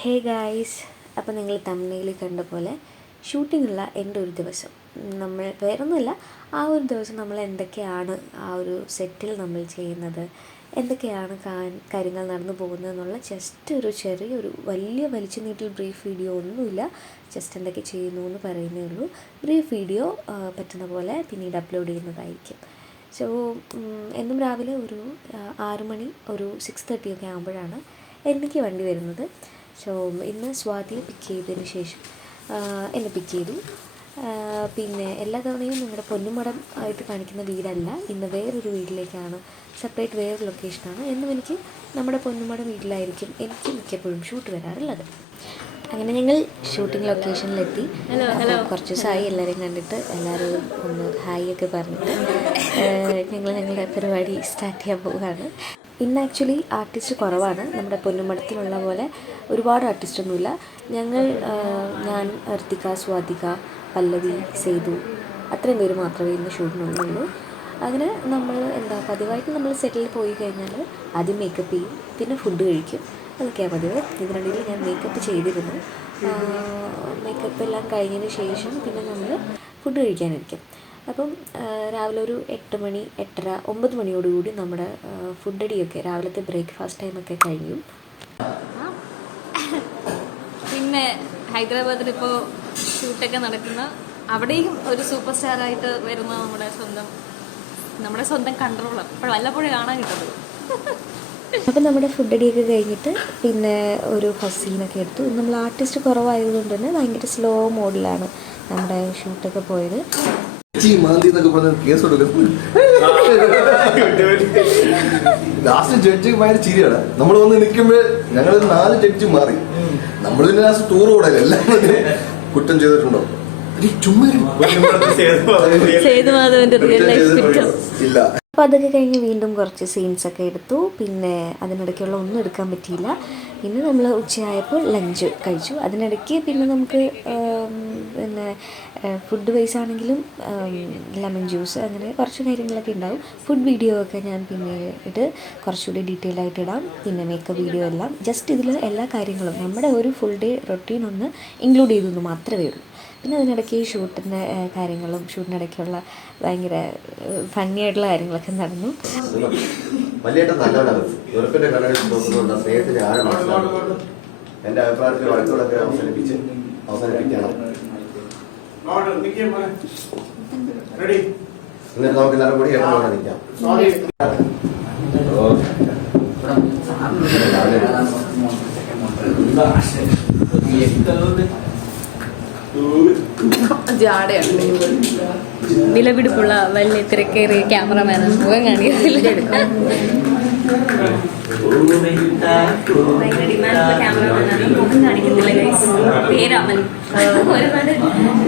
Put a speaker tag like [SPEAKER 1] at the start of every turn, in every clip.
[SPEAKER 1] Hey guys അപ്പോൾ നിങ്ങൾ തമിഴിൽ കണ്ട പോലെ ഷൂട്ടിങ്ങുള്ള എന്റെ ഒരു ദിവസം. നമ്മൾ വേറൊന്നുമില്ല ആ ഒരു ദിവസം നമ്മൾ എന്തൊക്കെയാണ് ആ ഒരു സെറ്റിൽ നമ്മൾ ചെയ്യുന്നത് എന്തൊക്കെയാണ് കാര്യങ്ങൾ നടന്നു പോകുന്നത് എന്നുള്ള ജസ്റ്റ് ഒരു ചെറിയൊരു വലിയ വലിച്ചു നീട്ടൽ ബ്രീഫ് വീഡിയോ ഒന്നുമില്ല. ജസ്റ്റ് എന്തൊക്കെ ചെയ്യുന്നു എന്ന് പറയുന്നേ ഉള്ളൂ. ബ്രീഫ് വീഡിയോ പറ്റുന്ന പോലെ പിന്നീട് അപ്ലോഡ് ചെയ്യുന്നതായിരിക്കും. സോ എന്നും രാവിലെ ഒരു ആറുമണി ആറ് മണി ഒരു സിക്സ് തേർട്ടി ഒക്കെ ആകുമ്പോഴാണ് എനിക്ക് വണ്ടി വരുന്നത്. സോ ഇന്ന് സ്വാതിയെ പിക്ക് ചെയ്തതിന് ശേഷം എന്നെ പിക്ക് ചെയ്തു. പിന്നെ എല്ലാ തവണയും നിങ്ങളുടെ പൊന്നുമടം ആയിട്ട് കാണിക്കുന്ന വീടല്ല ഇന്ന് വേറൊരു വീട്ടിലേക്കാണ് സെപ്പറേറ്റ് വേറൊരു ലൊക്കേഷനാണ് എന്നും എനിക്ക് നമ്മുടെ പൊന്നുമടം വീട്ടിലായിരിക്കും എനിക്ക് മിക്കപ്പോഴും ഷൂട്ട് വരാറുള്ളത്. അങ്ങനെ ഞങ്ങൾ ഷൂട്ടിംഗ് ലൊക്കേഷനിലെത്തി കുറച്ച് ദിവസമായി എല്ലാവരെയും കണ്ടിട്ട് എല്ലാവരും ഒന്ന് ഹായ് ഒക്കെ പറഞ്ഞിട്ട് ഞങ്ങൾ ഞങ്ങളുടെ പരിപാടി സ്റ്റാർട്ട് ചെയ്യാൻ പോവുകയാണ്. ഇന്ന് ആക്ച്വലി ആർട്ടിസ്റ്റ് കുറവാണ്. നമ്മുടെ പൊന്നുമടത്തിലുള്ള പോലെ ഒരുപാട് ആർട്ടിസ്റ്റൊന്നുമില്ല ഞങ്ങൾ ഞാൻ അർത്തിക സ്വാതിക പല്ലവി സേതു അത്രയും പേര് മാത്രമേ ഇന്ന് ഷൂട്ടിനുള്ളൂ അങ്ങനെ നമ്മൾ എന്താ പതിവായിട്ട് നമ്മൾ സെറ്റിൽ പോയി കഴിഞ്ഞാൽ ആദ്യം മേക്കപ്പ് ചെയ്യും പിന്നെ ഫുഡ് കഴിക്കും. അതൊക്കെയാണ് പതിവ്. ഇതിനിടയിൽ ഞാൻ മേക്കപ്പ് ചെയ്തിരുന്നു. മേക്കപ്പ് എല്ലാം കഴിഞ്ഞതിന് ശേഷം പിന്നെ നമ്മൾ ഫുഡ് കഴിക്കാനിരിക്കും. അപ്പം രാവിലെ ഒരു എട്ട് മണി എട്ടര ഒമ്പത് മണിയോടുകൂടി നമ്മുടെ ഫുഡ് അടിയൊക്കെ രാവിലത്തെ ബ്രേക്ക്ഫാസ്റ്റ് ടൈമൊക്കെ കഴിയും.
[SPEAKER 2] പിന്നെ ഹൈദരാബാദിൽ ഇപ്പോൾ ഷൂട്ടൊക്കെ നടക്കുന്ന അവിടെയും ഒരു സൂപ്പർ സ്റ്റാർ ആയിട്ട് വരുന്ന നമ്മുടെ സ്വന്തം നമ്മുടെ സ്വന്തം കൺട്രോളർ ഇപ്പോൾ വല്ലപ്പോഴും കാണാൻ കിട്ടുന്നത്
[SPEAKER 1] അപ്പം നമ്മുടെ ഫുഡ് അടിയൊക്കെ കഴിഞ്ഞിട്ട് പിന്നെ ഒരു ഫസീനൊക്കെ സീനൊക്കെ എടുത്തു. നമ്മൾ ആർട്ടിസ്റ്റ് കുറവായതുകൊണ്ട് തന്നെ ഭയങ്കര സ്ലോ മോഡിലാണ് നമ്മുടെ ഷൂട്ടൊക്കെ പോയത്.
[SPEAKER 3] ജഡ്ജി മാന്തി എന്നൊക്കെ പറഞ്ഞ് കേസ് കൊടുക്കുന്നു. ലാസ്റ്റ് ജഡ്ജി ഭയങ്കര ചിരിയാണ്. നമ്മൾ വന്ന് നിൽക്കുമ്പോൾ ഞങ്ങൾ നാല് ജഡ്ജി മാറി. നമ്മൾ പിന്നെ ലാസ്റ്റ് ടൂർ കൂടല്ലേ എല്ലാം കുറ്റം ചെയ്തിട്ടുണ്ടോ? ചുമ്മാ? ഇല്ല.
[SPEAKER 1] അപ്പോൾ അതൊക്കെ കഴിഞ്ഞ് വീണ്ടും കുറച്ച് സീൻസൊക്കെ എടുത്തു. പിന്നെ അതിനിടയ്ക്കുള്ള ഒന്നും എടുക്കാൻ പറ്റിയില്ല. പിന്നെ നമ്മൾ ഉച്ചയായപ്പോൾ ലഞ്ച് കഴിച്ചു. അതിനിടയ്ക്ക് പിന്നെ നമുക്ക് പിന്നെ ഫുഡ് വൈസ് ആണെങ്കിലും ലെമൺ ജ്യൂസ് അങ്ങനെ കുറച്ച് കാര്യങ്ങളൊക്കെ ഉണ്ടാവും. ഫുഡ് വീഡിയോ ഒക്കെ ഞാൻ പിന്നീട് കുറച്ചുകൂടി ഡീറ്റെയിൽ ആയിട്ട് ഇടാം. പിന്നെ മേക്കപ്പ് വീഡിയോ എല്ലാം. ജസ്റ്റ് ഇതിൽ എല്ലാ കാര്യങ്ങളും നമ്മുടെ ഒരു ഫുൾ ഡേ റൊട്ടീൻ ഒന്ന് ഇൻക്ലൂഡ് ചെയ്തെന്ന് മാത്രമേ ഉള്ളൂ. പിന്നെ അതിനിടയ്ക്ക് ഈ ഷൂട്ടിന്റെ കാര്യങ്ങളും ഷൂട്ടിനിടയ്ക്കുള്ള ഭയങ്കര ഫണ്ണി ആയിട്ടുള്ള കാര്യങ്ങളൊക്കെ നടന്നു.
[SPEAKER 3] എന്റെ അഭിപ്രായത്തിൽ വഴക്കുകളൊക്കെ അവസാനിപ്പിച്ച് അവസാനിപ്പിക്കണം.
[SPEAKER 4] റെഡി
[SPEAKER 3] എന്നിട്ട് നമുക്ക് എല്ലാവരും കൂടി ഏട്ടനോടെ നിൽക്കാം.
[SPEAKER 2] വിലപിടിപ്പുള്ള വലിയ തിരക്കേറിയ ക്യാമറമാൻ മുഖം കാണിക്കുന്നില്ല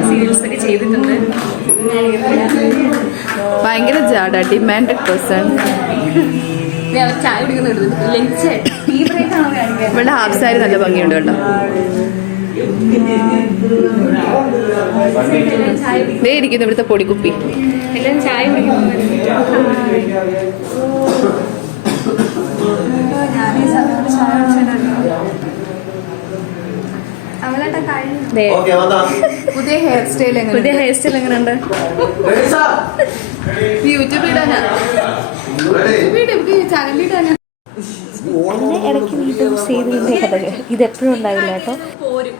[SPEAKER 2] മുഖം ചെയ്തിട്ടുണ്ട്
[SPEAKER 5] ഭയങ്കര ജാഡ ഡിമാൻഡഡ് പേഴ്സൺ
[SPEAKER 2] ചായ കുടിക്കുന്നുണ്ട്
[SPEAKER 5] ഇവിടെ ഹാഫ് സാരി നല്ല ഭംഗിയുണ്ട് കേട്ടോ. ദേ ഇരിക്കുന്നു ഇവിടുത്തെ പൊടിക്കുപ്പി
[SPEAKER 2] എല്ലാം ചായ
[SPEAKER 5] പുതിയ ഹെയർ സ്റ്റൈൽ എങ്ങനെ
[SPEAKER 2] പുതിയ ഹെയർ സ്റ്റൈൽ എങ്ങനെയുണ്ട്?
[SPEAKER 5] യൂട്യൂബിൽ ഇടാനാ? ചാനലിൽ ഇടാനാ?
[SPEAKER 1] അങ്ങനെ ഇടയ്ക്ക് വീണ്ടും സേതുവിന്റെ കഥകൾ ഇതെപ്പോഴും ഉണ്ടാവില്ല കേട്ടോ.
[SPEAKER 2] പോരും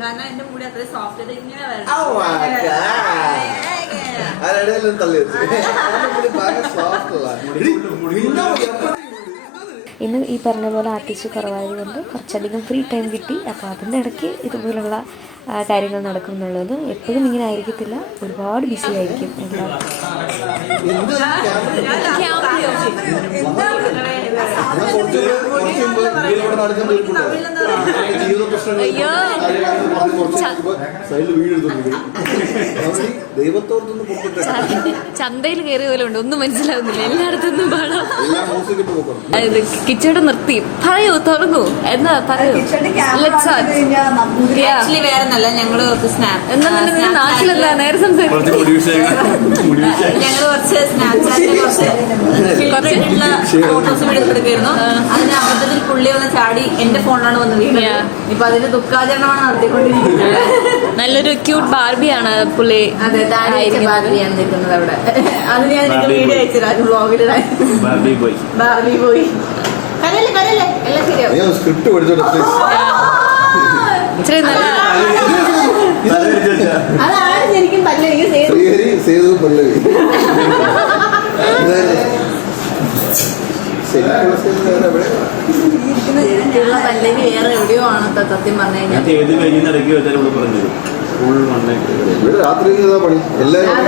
[SPEAKER 1] ഇന്ന് ഈ പറഞ്ഞ പോലെ ആർട്ടിസ്റ്റ് കുറവായതുകൊണ്ട് കുറച്ചധികം ഫ്രീ ടൈം കിട്ടി. അപ്പോൾ അതിന്റെ ഇടയ്ക്ക് ഇതുപോലുള്ള കാര്യങ്ങൾ നടക്കും എന്നുള്ളത് എപ്പോഴും ഇങ്ങനെ ആയിരിക്കത്തില്ല. ഒരുപാട് ബിസി ആയിരിക്കും.
[SPEAKER 2] ചന്തയിൽ കയറിയ പോലെ ഉണ്ട്. ഒന്നും മനസ്സിലാവുന്നില്ല. എല്ലായിടത്തും പാടാം. കിച്ചോടെ നിർത്തി. പറയൂ തുടങ്ങൂ എന്താ പറയൂ. Let's start. Yeah.
[SPEAKER 6] ആക്ച്വലി വേറെ നല്ല ഞങ്ങൾ കുറച്ച് സ്നാപ്പ്
[SPEAKER 2] എന്നാ നാട്ടിലെന്താ? നേരെ സംസാരിക്കും.
[SPEAKER 6] ഞങ്ങൾ കുറച്ച് ഫോട്ടോസ് എടുക്കുകയായിരുന്നു അതിന് അബദ്ധത്തിൽ പുള്ളി വന്ന് ചാടി എന്റെ ഫോണിലാണ് വന്ന് വീണത്. ഇപ്പൊ അതിന്റെ ദുഃഖാചരണമാണ് നടത്തിക്കൊണ്ടിരിക്കുന്നത്.
[SPEAKER 2] നല്ലൊരു ക്യൂട്ട് ബാർബിയാണ് പുള്ളി.
[SPEAKER 6] അതെ താഴെ ബാർബിയാണ് നിൽക്കുന്നത് അവിടെ. അത് ഞാൻ വീഡിയോ അയച്ചിരാം ബ്ലോഗിൽ
[SPEAKER 4] ബാർബി ബോയ്
[SPEAKER 6] ബാർബി പോയി കരയല്ലേ എല്ലാം ശരിയാവും.
[SPEAKER 3] സ്ക്രിപ്റ്റ് പഠിച്ചോട്ടെ please.
[SPEAKER 2] ഇച്ചിരി നല്ല
[SPEAKER 6] അതാണ് ശരിക്കും പല്ല എനിക്ക് സേവ്
[SPEAKER 3] ശ്രീഹരി സേതു പല്ലവി ശരിക്കുള്ള
[SPEAKER 6] പല്ലവി വേറെ എവിടെയോ ആണ് സത്യം പറഞ്ഞു കഴിഞ്ഞാൽ.
[SPEAKER 4] ഇവിടെ
[SPEAKER 3] രാത്രി ഇതാ പണി? എല്ലാവരും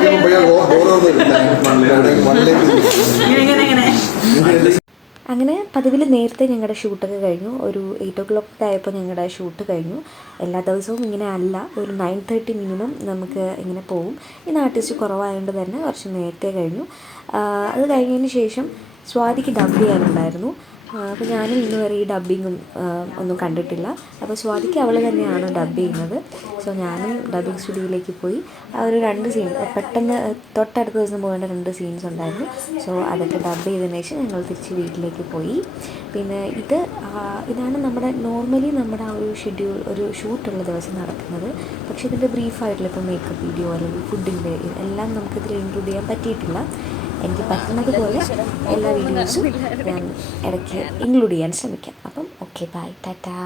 [SPEAKER 1] അങ്ങനെ പതിവിൽ നേരത്തെ ഞങ്ങളുടെ ഷൂട്ടൊക്കെ കഴിഞ്ഞു. ഒരു എയ്റ്റ് ഒ ക്ലോക്ക് ആയപ്പോൾ ഞങ്ങളുടെ ഷൂട്ട് കഴിഞ്ഞു. എല്ലാ ദിവസവും ഇങ്ങനെ അല്ല. ഒരു നയൻ തേർട്ടി മിനിമം നമുക്ക് ഇങ്ങനെ പോവും. ഇന്ന് ആർട്ടിസ്റ്റ് കുറവായതുകൊണ്ട് തന്നെ കുറച്ച് നേരത്തെ കഴിഞ്ഞു. അത് കഴിഞ്ഞതിന് ശേഷം സ്വാതിക്ക് ഡബ് ചെയ്യാനുണ്ടായിരുന്നു. അപ്പോൾ ഞാനും ഇന്ന് വരെ ഈ ഡബ്ബിങ്ങും ഒന്നും കണ്ടിട്ടില്ല. അപ്പോൾ സ്വാതിക്ക് അവൾ തന്നെയാണ് ഡബ് ചെയ്യുന്നത്. സോ ഞാനും ഡബ്ബിങ് സ്റ്റുഡിയോയിലേക്ക് പോയി. ആ ഒരു രണ്ട് സീൻ പെട്ടെന്ന് തൊട്ടടുത്ത ദിവസം പോകേണ്ട രണ്ട് സീൻസ് ഉണ്ടായിരുന്നു. സോ അതൊക്കെ ഡബ് ചെയ്തതിനു ശേഷം ഞങ്ങൾ തിരിച്ച് വീട്ടിലേക്ക് പോയി. പിന്നെ ഇത് ഇതാണ് നമ്മുടെ നോർമലി നമ്മുടെ ആ ഒരു ഷെഡ്യൂൾ ഒരു ഷൂട്ടുള്ള ദിവസം നടക്കുന്നത്. പക്ഷേ ഇതിന്റെ ബ്രീഫായിട്ടുള്ള ഇപ്പോൾ മേക്കപ്പ് വീഡിയോ അല്ലെങ്കിൽ ഫുഡിന്റെ എല്ലാം നമുക്കിതിൽ ഇൻക്ലൂഡ് ചെയ്യാൻ പറ്റിയിട്ടില്ല. എനിക്ക് പറ്റുന്നത് പോലെ എല്ലാ വീഡിയോസും ഞാൻ ഇടയ്ക്ക് ഇൻക്ലൂഡ് ചെയ്യാൻ ശ്രമിക്കാം. അപ്പം ഓക്കെ ബൈ ടാറ്റാ